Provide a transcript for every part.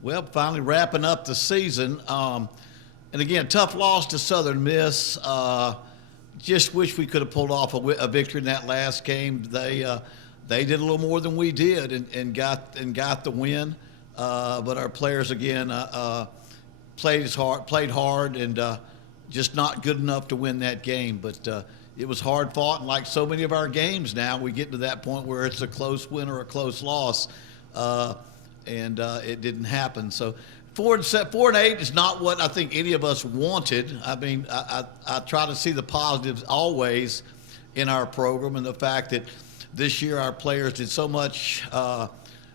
Well, finally wrapping up the season. And again, tough loss to Southern Miss. Just wish we could have pulled off a victory in that last game. They did a little more than we did and got the win. But our players again played hard, and just not good enough to win that game. But it was hard fought, and like so many of our games now, we get to that point where it's a close win or a close loss. And it didn't happen. So 4-8 is not what I think any of us wanted. I mean, I try to see the positives always in our program, and the fact that this year our players did so much,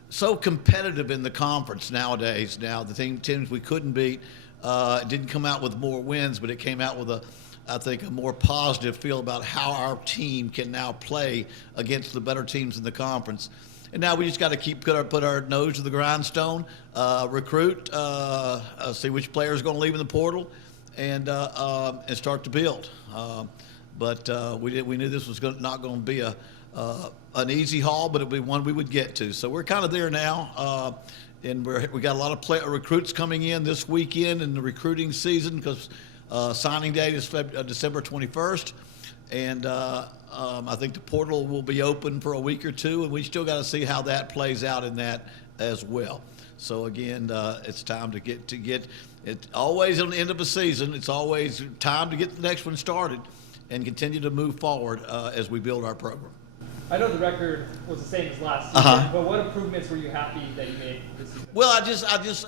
so competitive in the conference nowadays. Now the teams we couldn't beat didn't come out with more wins, but it came out with I think a more positive feel about how our team can now play against the better teams in the conference. And now we just got to put our nose to the grindstone, recruit, see which players are going to leave in the portal, and start to build. But we knew this was not going to be an easy haul, but it'll be one we would get to. So we're kind of there now, and we got a lot of recruits coming in this weekend in the recruiting season, because signing date is December 21st. And I think the portal will be open for a week or two, and we still got to see how that plays out in that as well. So again, it's time to get it. Always on the end of a season, it's always time to get the next one started and continue to move forward as we build our program. I know the record was the same as last season, but what improvements were you happy that you made this season? Well, I just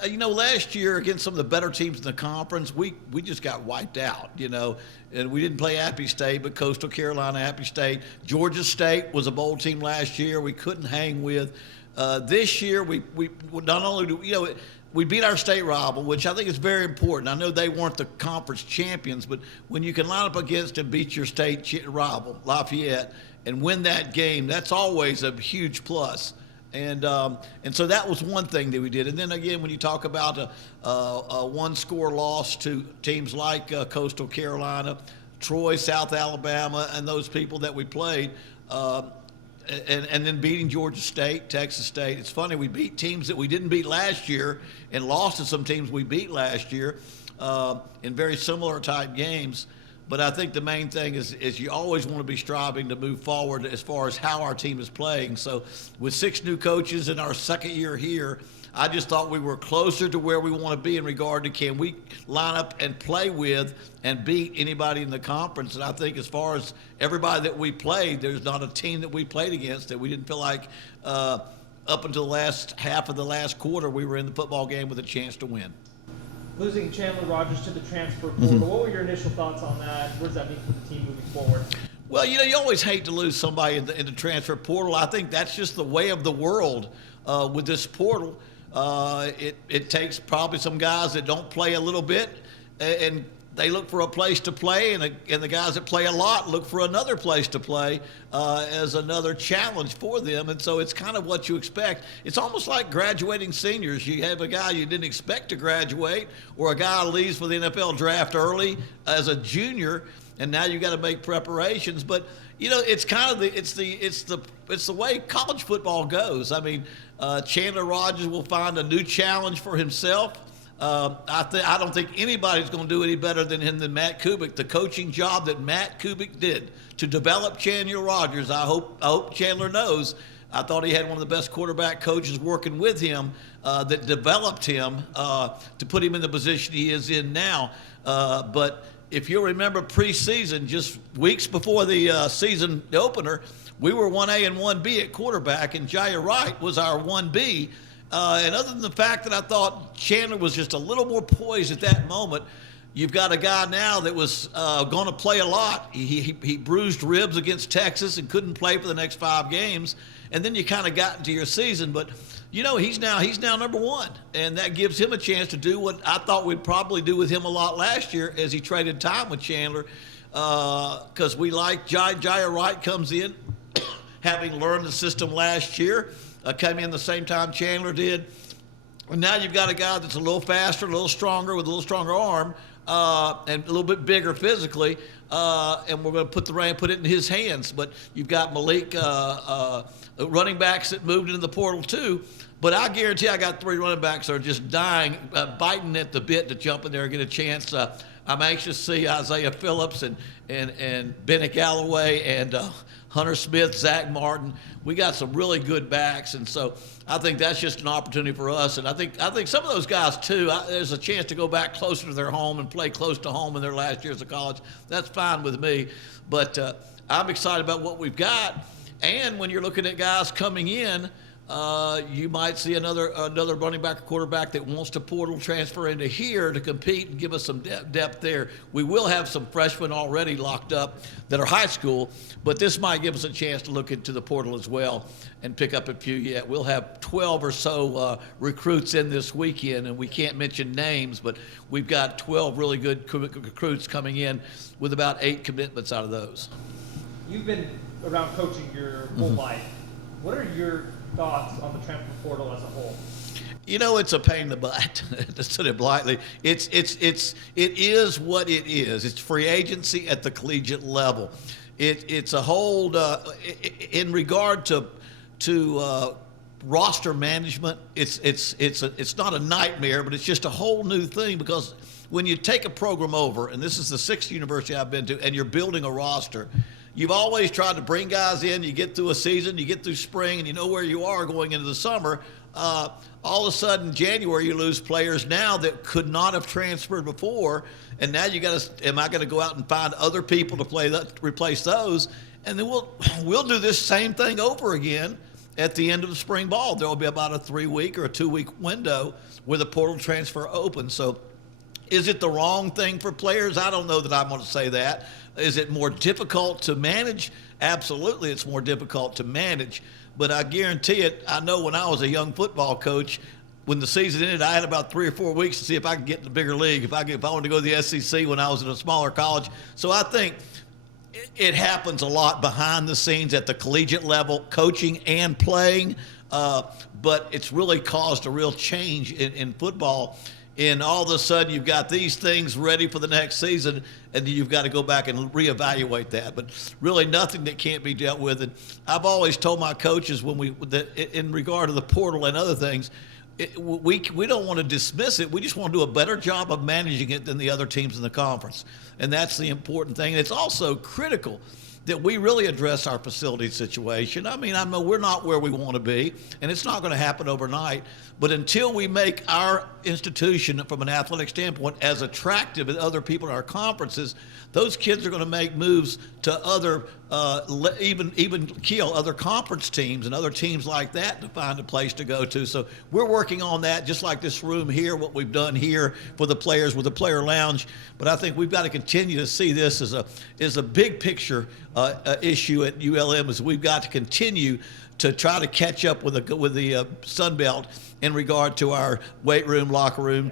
last year against some of the better teams in the conference, we just got wiped out, and we didn't play Appy State, but Coastal Carolina, Appy State. Georgia State was a bowl team last year we couldn't hang with. This year, we not only do, we beat our state rival, which I think is very important. I know they weren't the conference champions, but when you can line up against and beat your state rival, Lafayette, and win that game, that's always a huge plus. And so that was one thing that we did. And then again, when you talk about a one-score loss to teams like Coastal Carolina, Troy, South Alabama, and those people that we played, and then beating Georgia State, Texas State. It's funny, we beat teams that we didn't beat last year and lost to some teams we beat last year in very similar type games. But I think the main thing is you always want to be striving to move forward as far as how our team is playing. So with 6 new coaches in our second year here, I just thought we were closer to where we want to be in regard to can we line up and play with and beat anybody in the conference. And I think as far as everybody that we played, there's not a team that we played against that we didn't feel like up until the last half of the last quarter we were in the football game with a chance to win. Losing Chandler Rogers to the transfer portal, what were your initial thoughts on that? What does that mean for the team moving forward? Well, you always hate to lose somebody in the transfer portal. I think that's just the way of the world with this portal. It takes probably some guys that don't play a little bit, and they look for a place to play, and the guys that play a lot look for another place to play as another challenge for them. And so it's kind of what you expect. It's almost like graduating seniors. You have a guy you didn't expect to graduate, or a guy leaves for the NFL draft early as a junior, and now you got to make preparations. But it's kind of it's the way college football goes. I mean, Chandler Rogers will find a new challenge for himself. I don't think anybody's going to do any better than him than Matt Kubik. The coaching job that Matt Kubik did to develop Chandler Rogers, I hope Chandler knows. I thought he had one of the best quarterback coaches working with him that developed him to put him in the position he is in now. But if you'll remember preseason, just weeks before the season opener, we were 1A and 1B at quarterback, and Jaya Wright was our 1B. And other than the fact that I thought Chandler was just a little more poised at that moment, you've got a guy now that was going to play a lot. He bruised ribs against Texas and couldn't play for the next 5 games. And then you kind of got into your season. But, he's now number 1. And that gives him a chance to do what I thought we'd probably do with him a lot last year as he traded time with Chandler. Because we like Jaya Wright comes in, having learned the system last year. Came in the same time Chandler did. And now you've got a guy that's a little faster, a little stronger, with a little stronger arm, and a little bit bigger physically. And we're going to put it in his hands. But you've got Malik, running backs that moved into the portal too. But I guarantee I got 3 running backs that are just dying, biting at the bit to jump in there and get a chance. I'm anxious to see Isaiah Phillips and Bennett Galloway and Hunter Smith, Zach Martin. We got some really good backs, and so I think that's just an opportunity for us. And I think some of those guys too. There's a chance to go back closer to their home and play close to home in their last years of college. That's fine with me. But I'm excited about what we've got. And when you're looking at guys coming in, you might see another running back or quarterback that wants to portal transfer into here to compete and give us some depth there. We will have some freshmen already locked up that are high school, but this might give us a chance to look into the portal as well and pick up a few yet. We'll have 12 or so recruits in this weekend, and we can't mention names, but we've got 12 really good recruits coming in with about 8 commitments out of those. You've been around coaching your whole life. What are your thoughts on the transfer portal as a whole? You know, it's a pain in the butt, to put it politely. It is what it is. It's free agency at the collegiate level. It's a hold in regard to roster management. It's not a nightmare, but it's just a whole new thing, because when you take a program over, and this is the 6th university I've been to, and you're building a roster, you've always tried to bring guys in. You get through a season, you get through spring, and you know where you are going into the summer. All of a sudden, January, you lose players now that could not have transferred before, and now you got to. Am I going to go out and find other people to replace those? And then we'll do this same thing over again at the end of the spring ball. There will be about a 3-week or a 2-week window where the portal transfer opens. So, is it the wrong thing for players? I don't know that I'm going to say that. Is it more difficult to manage? Absolutely, it's more difficult to manage. But I guarantee it, I know when I was a young football coach, when the season ended, I had about 3 or 4 weeks to see if I could get in the bigger league, if I wanted to go to the SEC when I was in a smaller college. So I think it happens a lot behind the scenes at the collegiate level, coaching and playing. But it's really caused a real change in football. And all of a sudden, you've got these things ready for the next season, and you've got to go back and reevaluate that. But really, nothing that can't be dealt with. And I've always told my coaches in regard to the portal and other things, we don't want to dismiss it. We just want to do a better job of managing it than the other teams in the conference. And that's the important thing. And it's also critical that we really address our facility situation. I mean, I know we're not where we want to be, and it's not going to happen overnight. But until we make our institution, from an athletic standpoint, as attractive as other people in our conferences, those kids are going to make moves to other, even kill other conference teams and other teams like that to find a place to go to. So we're working on that, just like this room here, what we've done here for the players with the player lounge. But I think we've got to continue to see this as a big picture issue at ULM, as we've got to continue to try to catch up with the Sun Belt in regard to our weight room, locker room,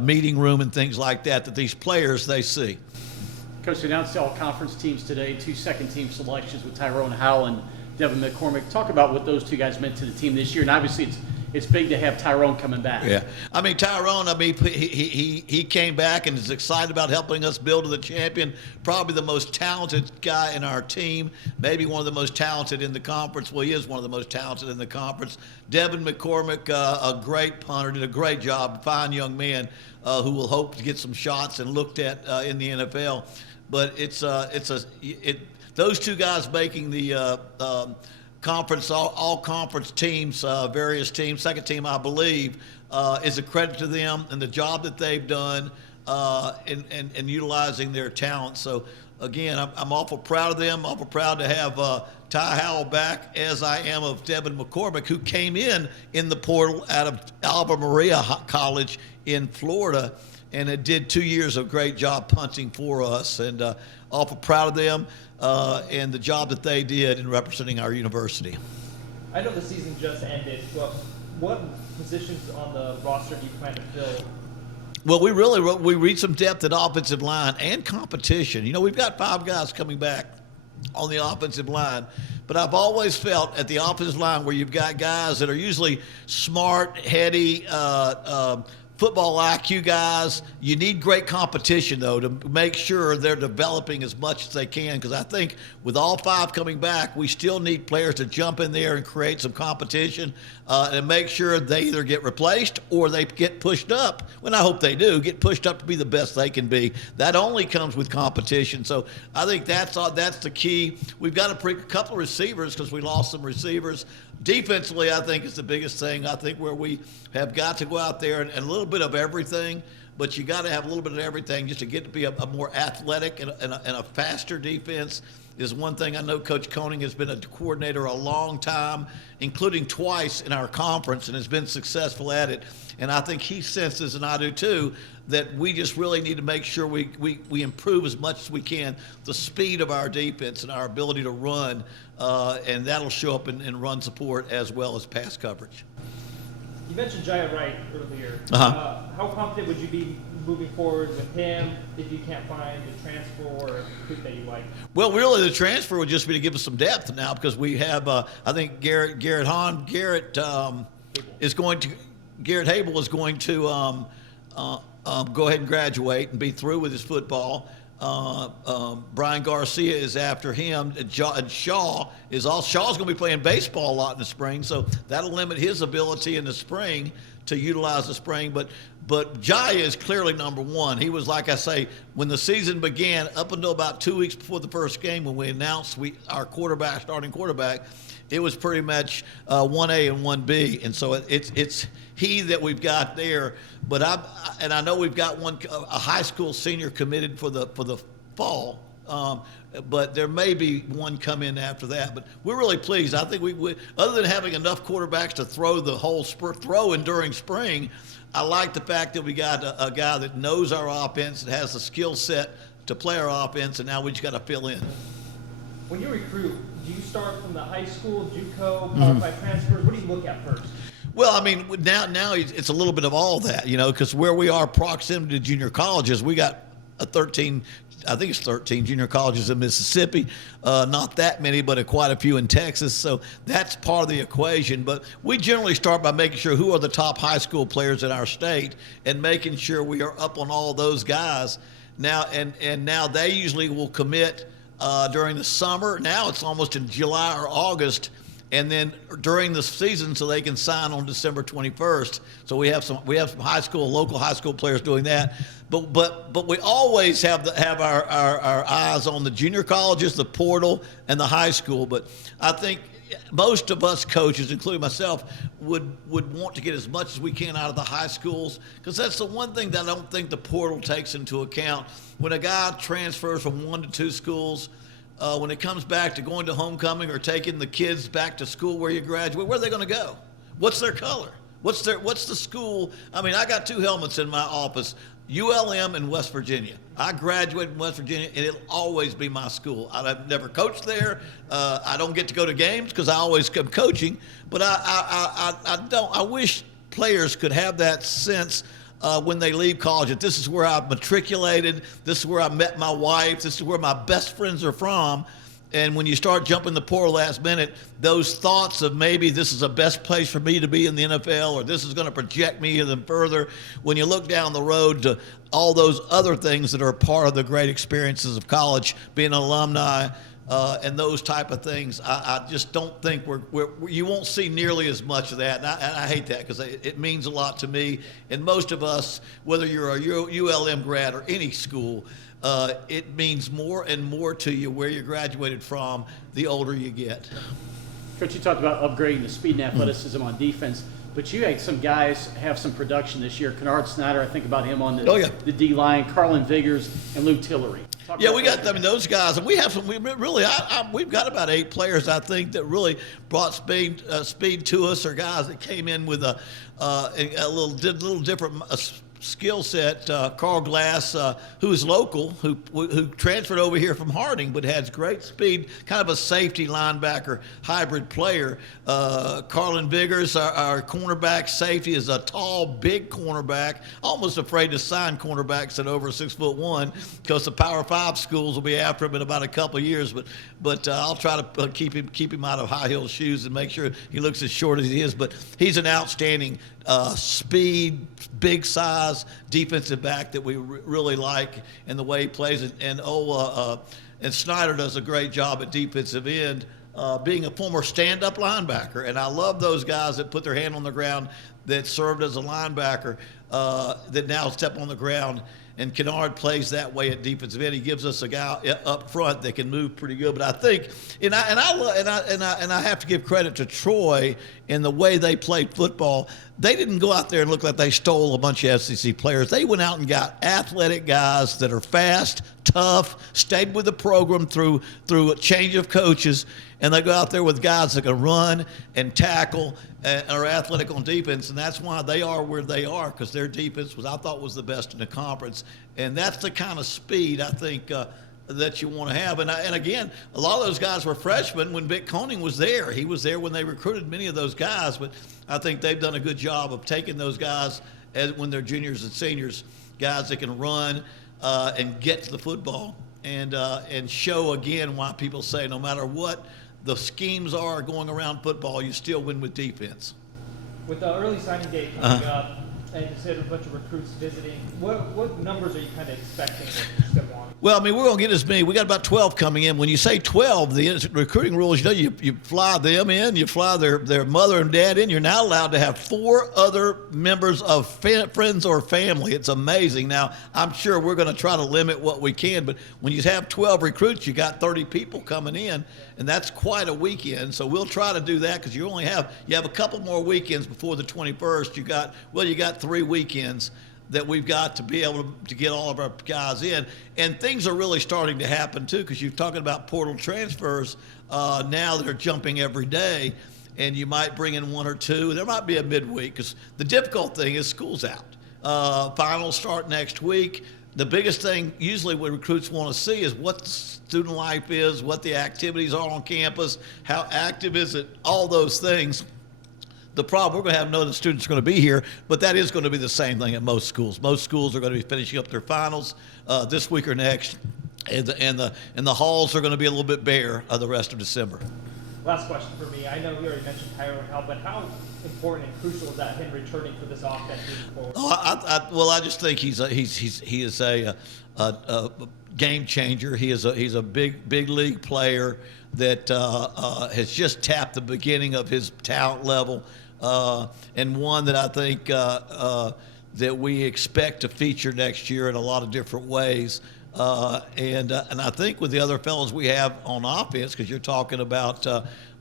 meeting room, and things like that these players, they see. Coach, announced all conference teams today, 2 second-team selections with Tyrone Howell and Devin McCormick. Talk about what those 2 guys meant to the team this year, and obviously it's big to have Tyrone coming back. Yeah, I mean, Tyrone, he came back and is excited about helping us build to the champion. Probably the most talented guy in our team, maybe one of the most talented in the conference. Well, he is one of the most talented in the conference. Devin McCormick, a great punter, did a great job, fine young man who will hope to get some shots and looked at in the NFL. But those 2 guys making the conference, all conference teams, various teams, second team, I believe, is a credit to them and the job that they've done in utilizing their talent. So again, I'm awful proud of them. Awful proud to have Ty Howell back, as I am of Devin McCormick, who came in the portal out of Alva Maria College in Florida, and it did 2 years of great job punting for us. And awful proud of them and the job that they did in representing our university. I know the season just ended, but what positions on the roster do you plan to fill? Well, we reached some depth at offensive line and competition. You know, we've got 5 guys coming back on the offensive line, but I've always felt at the offensive line where you've got guys that are usually smart, heady, football IQ guys. You need great competition, though, to make sure they're developing as much as they can, because I think with all 5 coming back, we still need players to jump in there and create some competition and make sure they either get replaced or they get pushed up. Well, I hope they do get pushed up to be the best they can be. That only comes with competition. So I think that's the key. We've got a couple of receivers because we lost some receivers. Defensively, I think is the biggest thing. I think where we have got to go out there and a little bit of everything, but you got to have a little bit of everything just to get to be a more athletic and a faster defense is one thing. I know Coach Koenig has been a coordinator a long time, including twice in our conference, and has been successful at it. And I think he senses, and I do too, that we just really need to make sure we improve as much as we can the speed of our defense and our ability to run, and that'll show up in run support as well as pass coverage. You mentioned Jaya Wright earlier. Uh-huh. How confident would you be moving forward with him if you can't find a transfer or a recruit that you like? Well, really, the transfer would just be to give us some depth now, because we have, I think Garrett Hable is going to go ahead and graduate and be through with his football. Brian Garcia is after him, and Shaw's going to be playing baseball a lot in the spring, so that'll limit his ability in the spring to utilize the spring. But Jaya is clearly number one. He was, like I say, when the season began, up until about 2 weeks before the first game, when we announced our starting quarterback, it was pretty much 1A and 1B, and so it's he that we've got there. But I know we've got a high school senior committed for the fall, but there may be one come in after that. But we're really pleased. I think we other than having enough quarterbacks to throw the whole during spring, I like the fact that we got a guy that knows our offense and has the skill set to play our offense, and now we just got to fill in. When you recruit, do you start from the high school, JUCO, Power 5 transfers? What do you look at first? Well, I mean, now it's a little bit of all that, because where we are proximity to junior colleges, we got 13 junior colleges in Mississippi, not that many, but quite a few in Texas. So that's part of the equation. But we generally start by making sure who are the top high school players in our state and making sure we are up on all those guys. Now, and now they usually will commit during the summer. Now it's almost in July or August, and then during the season, so they can sign on December 21st. So we have some local high school players doing that. But we always have our eyes on the junior colleges, the portal, and the high school. But I think most of us coaches, including myself, would want to get as much as we can out of the high schools, because that's the one thing that I don't think the portal takes into account. When a guy transfers from 1 to 2 schools, when it comes back to going to homecoming or taking the kids back to school where you graduate, where are they going to go? What's their color? What's the school? I mean, I got 2 helmets in my office, ULM and West Virginia. I graduated from West Virginia, and it'll always be my school. I've never coached there. I don't get to go to games because I always come coaching. But I wish players could have that sense when they leave college, that this is where I matriculated, this is where I met my wife, this is where my best friends are from. And when you start jumping the portal last minute, those thoughts of maybe this is the best place for me to be in the NFL, or this is going to project me even further, when you look down the road to all those other things that are part of the great experiences of college, being an alumni, and those type of things, I just don't think you won't see nearly as much of that. And I hate that, because it means a lot to me. And most of us, whether you're a ULM grad or any school, it means more and more to you where you graduated from the older you get. Coach, you talked about upgrading the speed and athleticism on defense, but you had some guys have some production this year. Kennard Snyder, I think about him on the D-line, Carlin Vigors, and Lou Tillery. We got those guys, and we have some. We've got about 8 players, I think, that really brought speed to us, or guys that came in with a little different skill set. Carl Glass, who's local, who transferred over here from Harding, but has great speed, kind of a safety linebacker hybrid player. Carlin Biggers, our cornerback safety, is a tall, big cornerback. Almost afraid to sign cornerbacks at over 6'1" because the Power 5 schools will be after him in about a couple of years. But I'll try to keep him out of high heel shoes and make sure he looks as short as he is. But he's an outstanding speed, big size defensive back that we really like in the way he plays. And Snyder does a great job at defensive end, being a former stand-up linebacker. And I love those guys that put their hand on the ground that served as a linebacker that now step on the ground. And Kennard plays that way at defensive end. He gives us a guy up front that can move pretty good. But I think, and I have to give credit to Troy in the way they played football. They didn't go out there and look like they stole a bunch of SEC players. They went out and got athletic guys that are fast, tough, stayed with the program through a change of coaches, and they go out there with guys that can run and tackle and are athletic on defense, and that's why they are where they are, because their defense I thought was the best in the conference, and that's the kind of speed I think that you want to have. And again, a lot of those guys were freshmen when Vic Koenig was there. He was there when they recruited many of those guys, but I think they've done a good job of taking those guys when they're juniors and seniors, guys that can run and get to the football and show again why people say no matter what the schemes are going around football, you still win with defense. With the early signing day coming up, and you said a bunch of recruits visiting, what numbers are you kind of expecting them on? Well, I mean, we're going to get as many. We got about 12 coming in. When you say 12, the recruiting rules, you fly them in, you fly their mother and dad in. You're now allowed to have 4 other members of friends or family. It's amazing. Now, I'm sure we're going to try to limit what we can, but when you have 12 recruits, you got 30 people coming in, and that's quite a weekend. So we'll try to do that because you have a couple more weekends before the 21st. You got 3 weekends that we've got to be able to get all of our guys in. And things are really starting to happen, too, because you're talking about portal transfers now that are jumping every day, and you might bring in 1 or 2. There might be a midweek, because the difficult thing is school's out. Finals start next week. The biggest thing usually what recruits want to see is what student life is, what the activities are on campus, how active is it, all those things. The problem, we're going to know the students are going to be here, but that is going to be the same thing at most schools. Most schools are going to be finishing up their finals this week or next, and the halls are going to be a little bit bare the rest of December. Last question for me. I know you already mentioned Tyrone Howell, but how important and crucial is that him returning for this offense moving forward? I just think he is a game changer. He's a big league player that has just tapped the beginning of his talent level, and one that I think that we expect to feature next year in a lot of different ways. And I think with the other fellows we have on offense, because you're talking about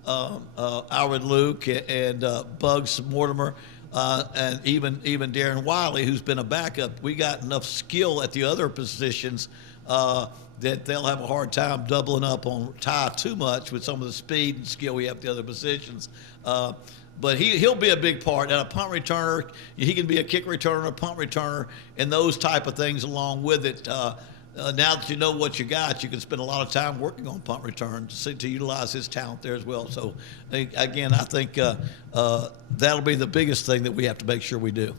Alfred Luke and Bugs Mortimer, and even Darren Wiley, who's been a backup, we got enough skill at the other positions that they'll have a hard time doubling up on Ty too much with some of the speed and skill we have at the other positions. But he'll be a big part. And a punt returner, he can be a kick returner, a punt returner, and those type of things along with it. Now that you know what you got, you can spend a lot of time working on punt return to utilize his talent there as well. So, again, I think that'll be the biggest thing that we have to make sure we do.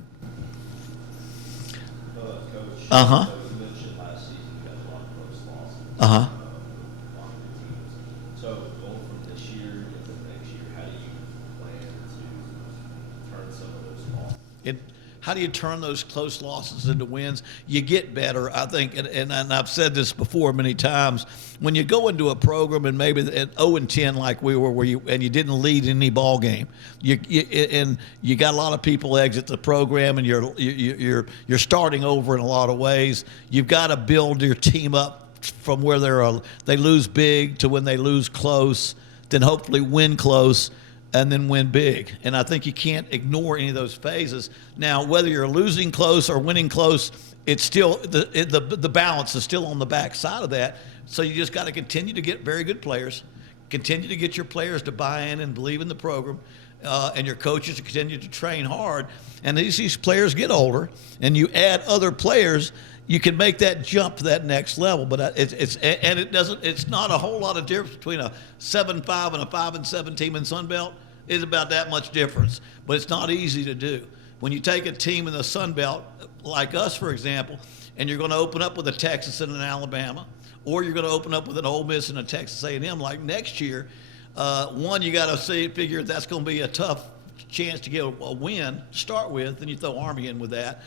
Coach, Uh-huh. so you mentioned last season you had a lot of close losses. Uh-huh. On your teams. So going from this year into next year, how do you plan to turn some of those losses? How do you turn those close losses into wins? You get better, I think, and I've said this before many times. When you go into a program and maybe at 0-10 like we were, and you didn't lead any ball game, and you got a lot of people exit the program, and you're starting over in a lot of ways. You've got to build your team up from where they lose big to when they lose close, then hopefully win close, and then win big. And I think you can't ignore any of those phases. Now, whether you're losing close or winning close, it's still the balance is still on the back side of that. So you just got to continue to get very good players, continue to get your players to buy in and believe in the program, and your coaches continue to train hard, and as these players get older, and you add other players, you can make that jump to that next level. But it's not a whole lot of difference between a 7-5 and a 5-7 team in Sun Belt. It's about that much difference, but it's not easy to do. When you take a team in the Sun Belt, like us, for example, and you're going to open up with a Texas and an Alabama, or you're going to open up with an Ole Miss and a Texas A&M like next year, one, you got to figure that's going to be a tough chance to get a win to start with, and you throw Army in with that.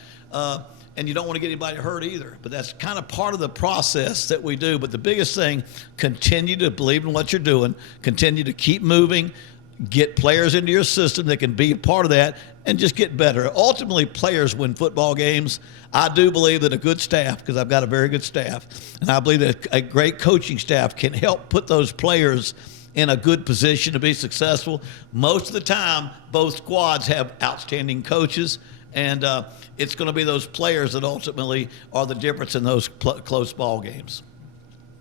And you don't want to get anybody hurt either. But that's kind of part of the process that we do. But the biggest thing, continue to believe in what you're doing, continue to keep moving, get players into your system that can be a part of that, and just get better. Ultimately, players win football games. I do believe that a good staff, because I've got a very good staff, and I believe that a great coaching staff can help put those players in a good position to be successful. Most of the time, both squads have outstanding coaches, and it's going to be those players that ultimately are the difference in those close ball games.